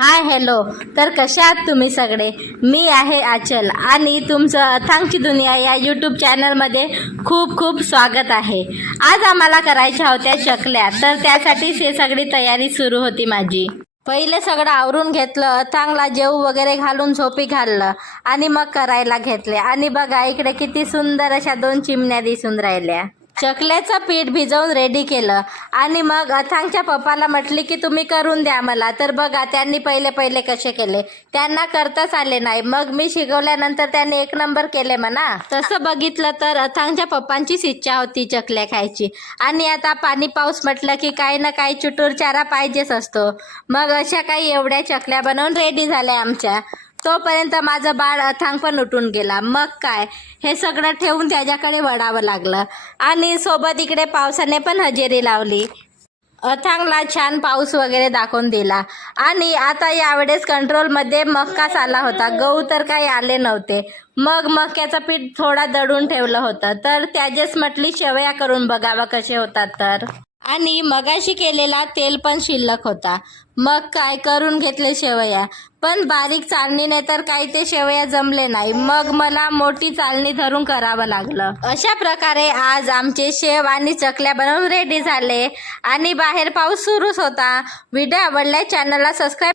Hi hello. तर कशा आहात तुम्ही सगळे. मी आहे आचल आणि तुमचं अथांगची दुनिया या यूट्यूब चॅनलमध्ये खूप खूप स्वागत आहे. आज आम्हाला करायच्या होत्या चकल्या, तर त्यासाठीच हे सगळी तयारी सुरू होती माझी. पहिले सगळं आवरून घेतलं, अथांगला जेवू वगैरे घालून झोपी घाललं आणि मग करायला घेतले. आणि बघा इकडे किती सुंदर अशा 2 चिमण्या दिसून राहिल्या. चकल्याचं पीठ भिजवून रेडी केलं आणि मग अथांगच्या पप्पाला म्हटली की तुम्ही करून द्या मला. तर बघा त्यांनी पहिले कसे केले, त्यांना करताच आले नाही. मग मी शिकवल्यानंतर त्यांनी 1 नंबर केले म्हणा. तसं बघितलं तर अथांगच्या पप्पांचीच इच्छा होती चकल्या खायची. आणि आता पाणी पाऊस म्हटलं की काही ना काही चुटूरचारा पाहिजेच असतो. मग अशा काही एवढ्या चकल्या बनवून रेडी झाल्या आमच्या. तोपर्यंत माझं बाळ अथांग पण उठून गेला. मग काय, हे सगळं ठेवून त्याच्याकडे वळावं लागलं. आणि सोबत इकडे पावसाने पण हजेरी लावली. अथांगला छान पाऊस वगैरे दाखवून दिला. आणि आता यावेळेस कंट्रोलमध्ये मक्काच आला होता, गहू तर काही आले नव्हते. मग मक्याचं पीठ थोडा दळून ठेवलं होतं, तर त्याचेच म्हटली शेवया करून बघावं कसे होतात तर. आणि मगाशी केलेला तेल पण शिल्लक होता. मग काय करून घेतले शेवया. पण बारीक चाळणीने तर काही ते शेवया जमले नाही. मग मला मोठी चाळणी धरून करावं लागलं. अशा प्रकारे आज आमचे शेव आणि चकल्या बनवून रेडी झाले. आणि बाहेर पाऊस सुरूच होता. व्हिडिओ आवडल्यास चॅनलला सबस्क्राईब